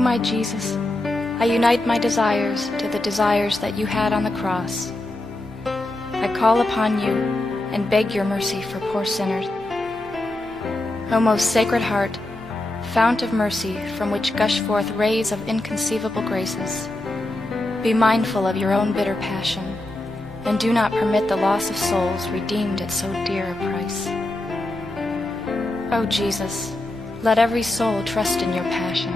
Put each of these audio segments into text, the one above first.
O my Jesus, I unite my desires to the desires that you had on the cross. I call upon you and beg your mercy for poor sinners. O most Sacred Heart, fount of mercy from which gush forth rays of inconceivable graces, be mindful of your own bitter passion, and do not permit the loss of souls redeemed at so dear a price. O Jesus, let every soul trust in your passion,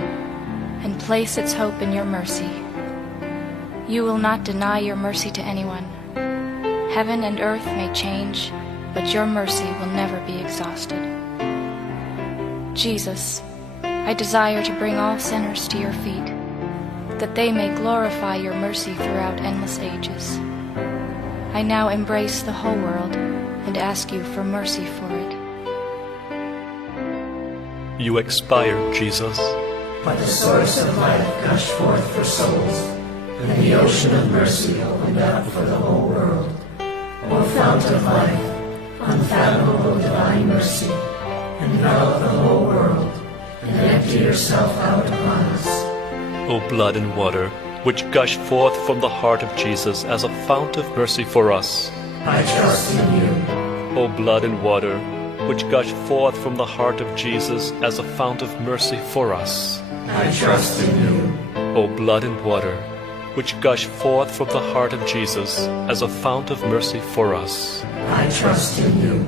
and place its hope in your mercy. You will not deny your mercy to anyone. Heaven and earth may change, but your mercy will never be exhausted. Jesus, I desire to bring all sinners to your feet, that they may glorify your mercy throughout endless ages. I now embrace the whole world and ask you for mercy for it. You expired, Jesus. But the source of life gushed forth for souls, and the ocean of mercy opened up for the whole world. O fount of life, unfathomable divine mercy, envelop the whole world, and empty yourself out upon us. O blood and water, which gush forth from the heart of Jesus as a fount of mercy for us. I trust in you. O blood and water, which gush forth from the heart of Jesus as a fount of mercy for us. I trust in you. O blood and water, which gush forth from the heart of Jesus as a fount of mercy for us. I trust in you.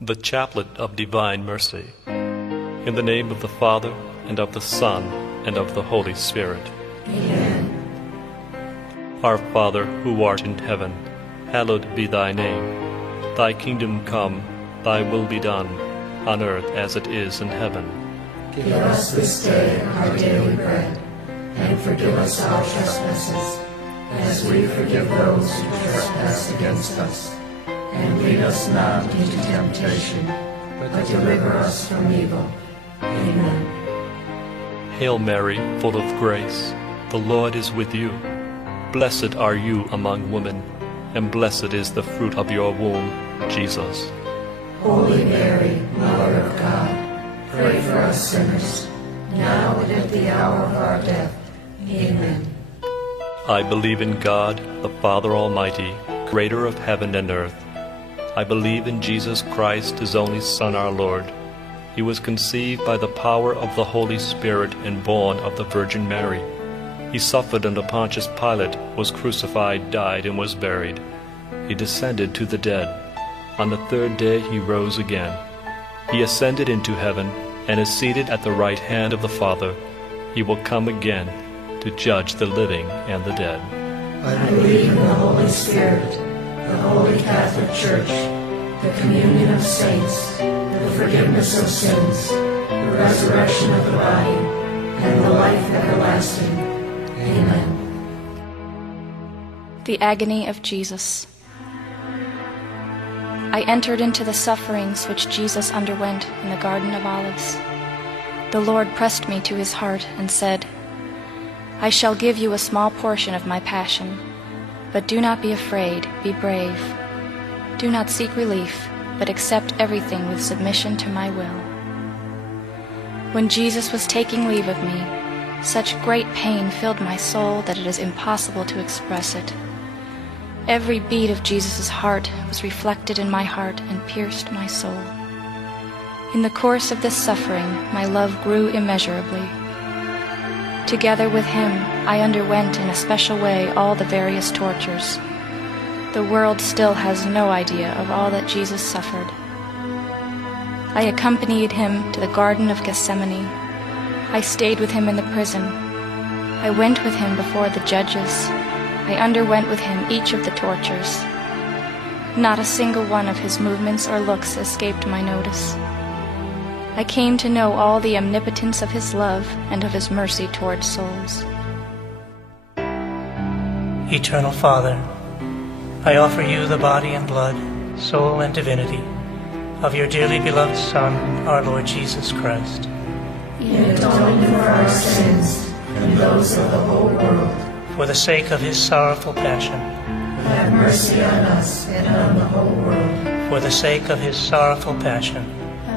The Chaplet of Divine Mercy. In the name of the Father, and of the Son, and of the Holy Spirit. Amen. Our Father, who art in heaven, hallowed be thy name. Thy kingdom come, thy will be done, on earth as it is in heaven. Give us this day our daily bread, and forgive us our trespasses, as we forgive those who trespass against us. And lead us not into temptation, but deliver us from evil. Amen. Hail Mary, full of grace, the Lord is with you. Blessed are you among women, and blessed is the fruit of your womb, Jesus. Holy Mary, Mother of God, pray for us sinners, now and at the hour of our death. Amen. I believe in God, the Father Almighty, creator of heaven and earth. I believe in Jesus Christ, his only Son, our Lord. He was conceived by the power of the Holy Spirit and born of the Virgin Mary. He suffered under Pontius Pilate, was crucified, died, and was buried. He descended to the dead. On the third day he rose again. He ascended into heaven and is seated at the right hand of the Father. He will come again to judge the living and the dead. I believe in the Holy Spirit, the Holy Catholic Church, the communion of saints, the forgiveness of sins, the resurrection of the body, and the life everlasting. Amen. The agony of Jesus. I entered into the sufferings which Jesus underwent in the Garden of Olives. The Lord pressed me to his heart and said, I shall give you a small portion of my passion, but do not be afraid, be brave. Do not seek relief, but accept everything with submission to my will. When Jesus was taking leave of me, such great pain filled my soul that it is impossible to express it. Every beat of Jesus' heart was reflected in my heart and pierced my soul. In the course of this suffering, my love grew immeasurably. Together with him, I underwent in a special way all the various tortures. The world still has no idea of all that Jesus suffered. I accompanied him to the Garden of Gethsemane. I stayed with him in the prison. I went with him before the judges. I underwent with him each of the tortures. Not a single one of his movements or looks escaped my notice. I came to know all the omnipotence of his love and of his mercy toward souls. Eternal Father, I offer you the body and blood, soul and divinity of your dearly beloved Son, our Lord Jesus Christ. In atonement for our sins and those of the whole world, for the sake of his sorrowful passion, have mercy on us and on the whole world. for the sake of his sorrowful passion,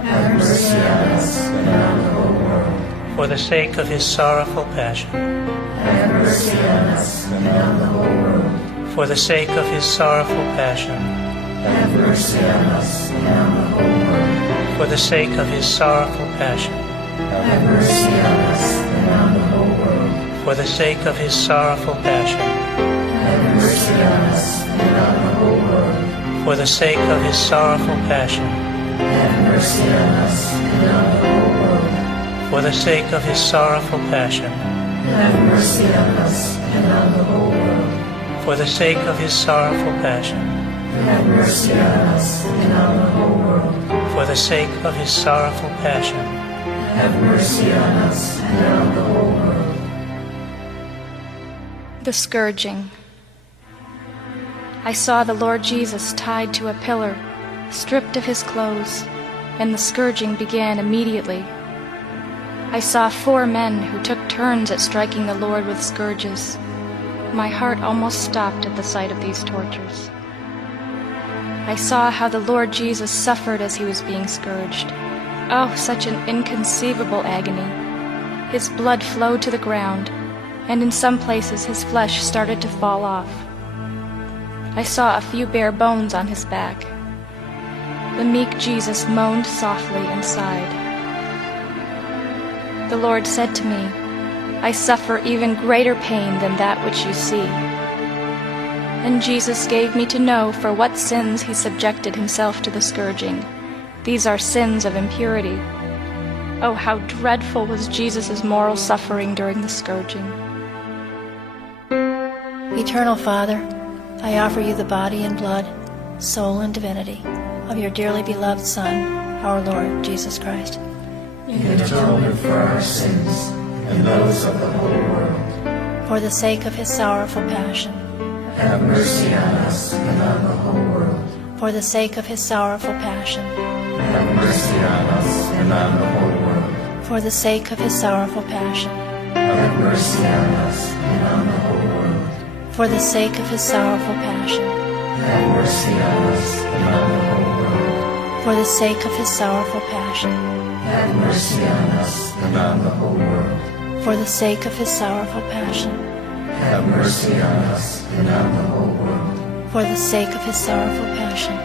Have mercy on us and on the whole world. for the sake of his sorrowful passion, have mercy on us and on the whole world. for the sake of his sorrowful passion, Have mercy on us and on the whole world. for the sake of his sorrowful passion, Have mercy on us and on the whole world. for the sake of his sorrowful passion, Have mercy on us and on the whole world. for the sake of his sorrowful passion, Have mercy on us and on the whole world. for the sake of his sorrowful passion, Have mercy on us and on the whole world. for the sake of his sorrowful passion, Have mercy on us and on the whole world. for the sake of his sorrowful passion, Have mercy on us and on the whole world. The scourging. I saw the Lord Jesus tied to a pillar, stripped of his clothes, and the scourging began immediately. I saw 4 men who took turns at striking the Lord with scourges. My heart almost stopped at the sight of these tortures. I saw how the Lord Jesus suffered as he was being scourged. Oh, such an inconceivable agony. His blood flowed to the ground, and in some places his flesh started to fall off. I saw a few bare bones on his back. The meek Jesus moaned softly and sighed. The Lord said to me, I suffer even greater pain than that which you see. And Jesus gave me to know for what sins he subjected himself to the scourging. These are sins of impurity. Oh, how dreadful was Jesus' moral suffering during the scourging. Eternal Father, I offer you the body and blood, soul and divinity of your dearly beloved Son, our Lord Jesus Christ. In atonement for our sins and those of the whole world. For the sake of his sorrowful passion, Have mercy on us and on the whole world. for the sake of his sorrowful passion, Have mercy on us and on the whole world. for the sake of his sorrowful passion, Have mercy on us and on the whole world. for the sake of his sorrowful passion, Have mercy on us and on the whole world. for the sake of his sorrowful passion, Have mercy on us and on the whole world. for the sake of his sorrowful passion, Have mercy on us and on the whole world. for the sake of his sorrowful passion,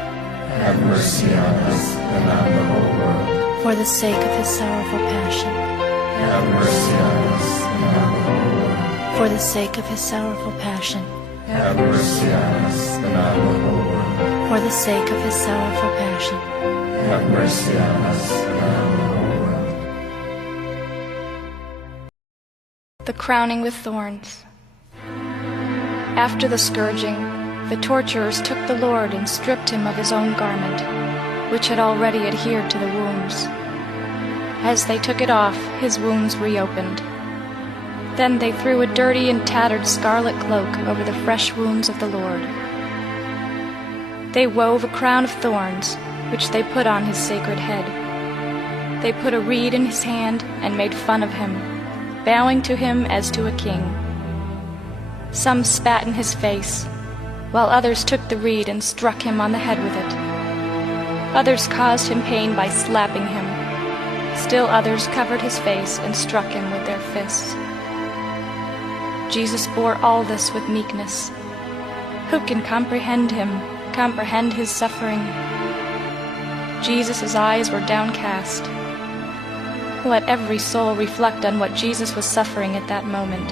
Have mercy on us and on the whole world. for the sake of his sorrowful passion, Have mercy on us and on the whole world. for the sake of his sorrowful passion, Have mercy on us and on the whole world. for the sake of his sorrowful passion, Have mercy on us and on the whole world. The crowning with thorns. After the scourging, the torturers took the Lord and stripped him of his own garment, which had already adhered to the wounds. As they took it off, his wounds reopened. Then they threw a dirty and tattered scarlet cloak over the fresh wounds of the Lord. They wove a crown of thorns, which they put on his sacred head. They put a reed in his hand and made fun of him, bowing to him as to a king. Some spat in his face, while others took the reed and struck him on the head with it. Others caused him pain by slapping him. Still others covered his face and struck him with their fists. Jesus bore all this with meekness. Who can comprehend him, comprehend his suffering? Jesus' eyes were downcast. Let every soul reflect on what Jesus was suffering at that moment.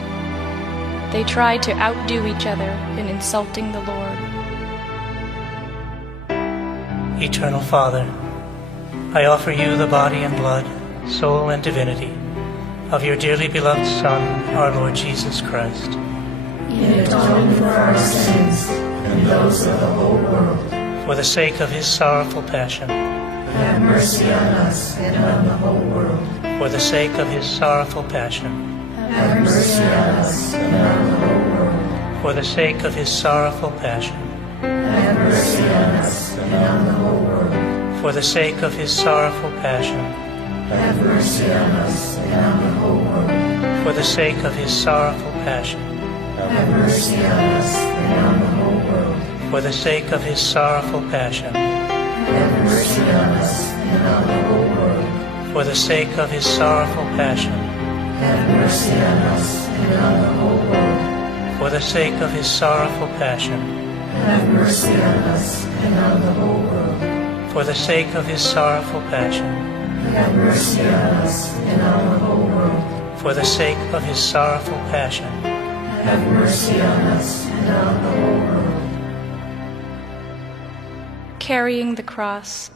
They tried to outdo each other in insulting the Lord. Eternal Father, I offer you the body and blood, soul and divinity of your dearly beloved Son, our Lord Jesus Christ. In atonement for our sins and those of the whole world. For the sake of his sorrowful passion, Have mercy on us and on the whole world. for the sake of his sorrowful passion, Have mercy on us and on the whole world. for the sake of his sorrowful passion, Have mercy on us and on the whole world. for the sake of his sorrowful passion, Have mercy on us and on the whole world. for the sake of his sorrowful passion, Have mercy on us and on the whole world. for the sake of his sorrowful passion, Have mercy on us and on the whole world. for the sake of his sorrowful passion, have mercy on us and on the whole world. For the sake of his sorrowful passion, Have mercy on us and on the whole world. for the sake of his sorrowful passion, Have mercy on us and on the whole world. for the sake of his sorrowful passion, Have mercy on us and on the whole world. Carrying the cross.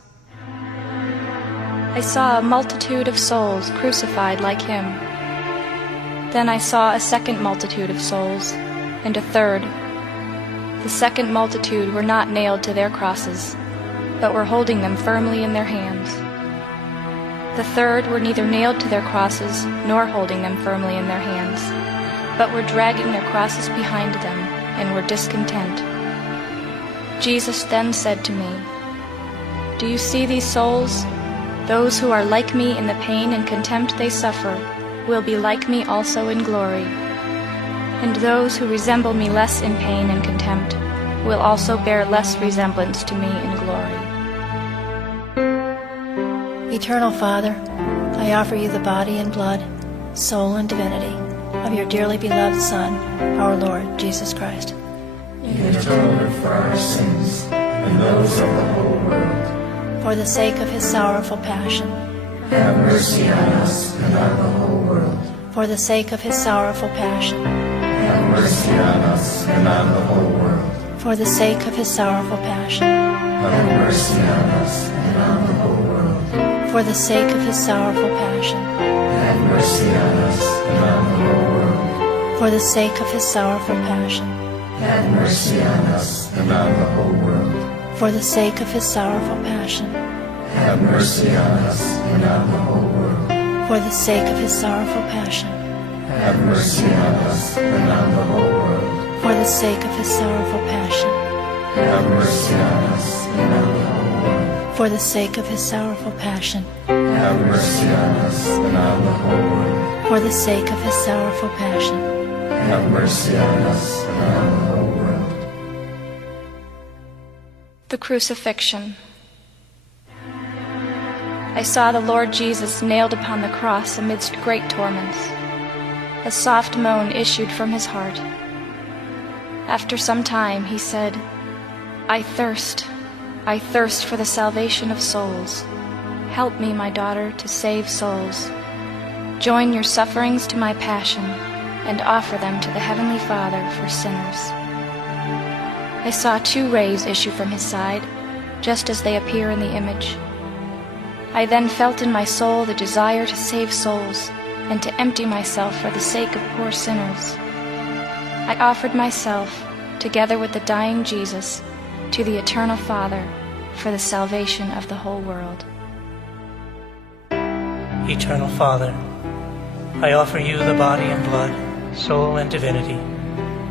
I saw a multitude of souls crucified like him. Then I saw a second multitude of souls, and a third. The second multitude were not nailed to their crosses, but were holding them firmly in their hands. The third were neither nailed to their crosses nor holding them firmly in their hands, but were dragging their crosses behind them and were discontent. Jesus then said to me, "Do you see these souls? Those who are like me in the pain and contempt they suffer will be like me also in glory. And those who resemble me less in pain and contempt will also bear less resemblance to me in glory." Eternal Father, I offer you the body and blood, soul and divinity of your dearly beloved Son, our Lord Jesus Christ. In atonement for our sins and those of the whole world. For the sake of his sorrowful passion, Have mercy on us and on the whole world. for the sake of his sorrowful passion, Have mercy on us and on the whole world. for the sake of his sorrowful passion, Have mercy on us and on the whole world. for the sake of his sorrowful passion, Have mercy on us and on the whole world. for the sake of his sorrowful passion, Have mercy on us and on the whole world. for the sake of his sorrowful passion, Have mercy on us and on the whole world. for the sake of his sorrowful passion, Have mercy on us and on the whole world. for the sake of his sorrowful passion, Have mercy on us and on the whole world. for the sake of his sorrowful passion, Have mercy on us and on the whole world. for the sake of his sorrowful passion, Have mercy on us and on the whole world. The Crucifixion. I saw the Lord Jesus nailed upon the cross amidst great torments. A soft moan issued from his heart. After some time he said, I thirst for the salvation of souls. Help me, my daughter, to save souls. Join your sufferings to my passion, and offer them to the Heavenly Father for sinners." I saw 2 rays issue from his side, just as they appear in the image. I then felt in my soul the desire to save souls, and to empty myself for the sake of poor sinners. I offered myself, together with the dying Jesus, to the Eternal Father for the salvation of the whole world. Eternal Father, I offer you the body and blood, soul and divinity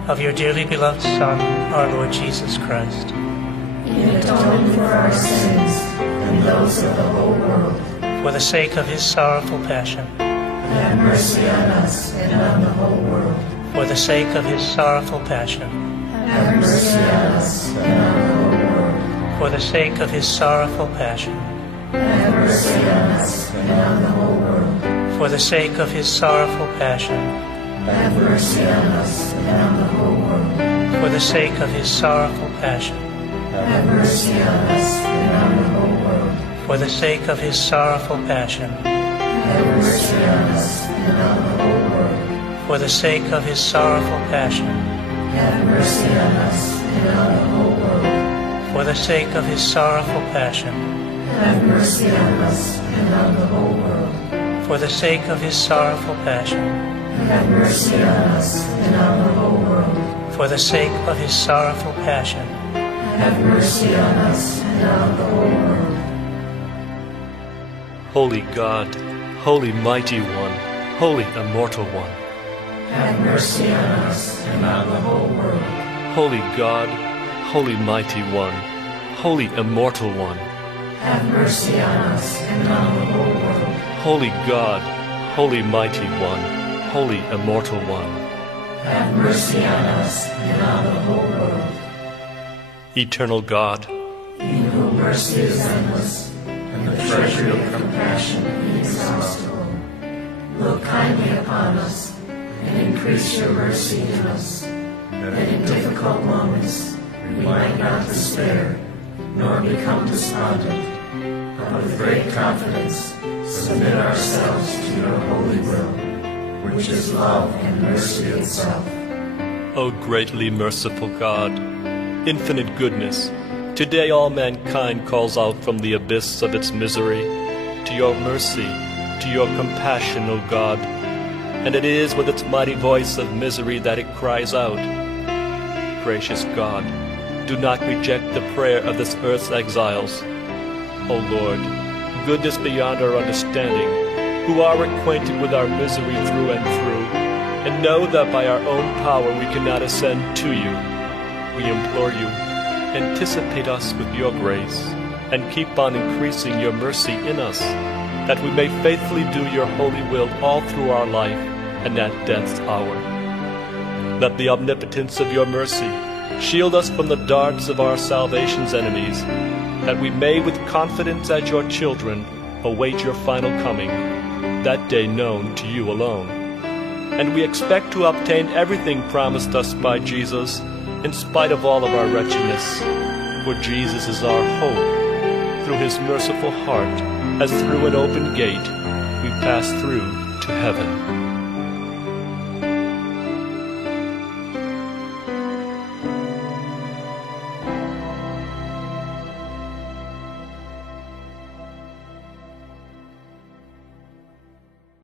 of your dearly beloved Son, our Lord Jesus Christ. In atonement for our sins and those of the whole world. For the sake of his sorrowful passion, Have mercy on us and on the whole world. for the sake of his sorrowful passion, Have mercy on us and on the whole world. for the sake of his sorrowful passion, Have mercy on us and on the whole world. for the sake of his sorrowful passion, Have mercy on us and on the whole world. for the sake of his sorrowful passion, Have mercy on us and on the whole world. for the sake of his sorrowful passion, Have mercy on us and on the whole world. for the sake of his sorrowful passion, Have mercy on us and on the whole world. for the sake of his sorrowful passion, Have mercy on us and on the whole world. for the sake of his sorrowful passion, Have mercy on us and on the whole world. for the sake of his sorrowful passion, Have mercy on us and on the whole world. Holy God, Holy Mighty One, Holy Immortal One, Have mercy on us and on the whole world. Holy God, Holy Mighty One, Holy Immortal One, Have mercy on us and on the whole world. Holy God, Holy Mighty One, Holy Immortal One, Have mercy on us and on the whole world. Eternal God, In whom mercy is endless, and the treasury of compassion inexhaustible. Look kindly upon us, and increase your mercy in us, that in difficult moments we might not despair, nor become despondent, but with great confidence submit ourselves to your holy will, which is love and mercy itself. O greatly merciful God, infinite goodness, today all mankind calls out from the abyss of its misery to your mercy, to your compassion, O God, and it is with its mighty voice of misery that it cries out. Gracious God, do not reject the prayer of this earth's exiles. O Lord, goodness beyond our understanding, who are acquainted with our misery through and through, and know that by our own power we cannot ascend to you, we implore you, anticipate us with your grace, and keep on increasing your mercy in us, that we may faithfully do your holy will all through our life and at death's hour. Let the omnipotence of your mercy shield us from the darts of our salvation's enemies, that we may with confidence as your children await your final coming, that day known to you alone. And we expect to obtain everything promised us by Jesus, in spite of all of our wretchedness, for Jesus is our hope. Through his merciful heart, as through an open gate, we pass through to heaven.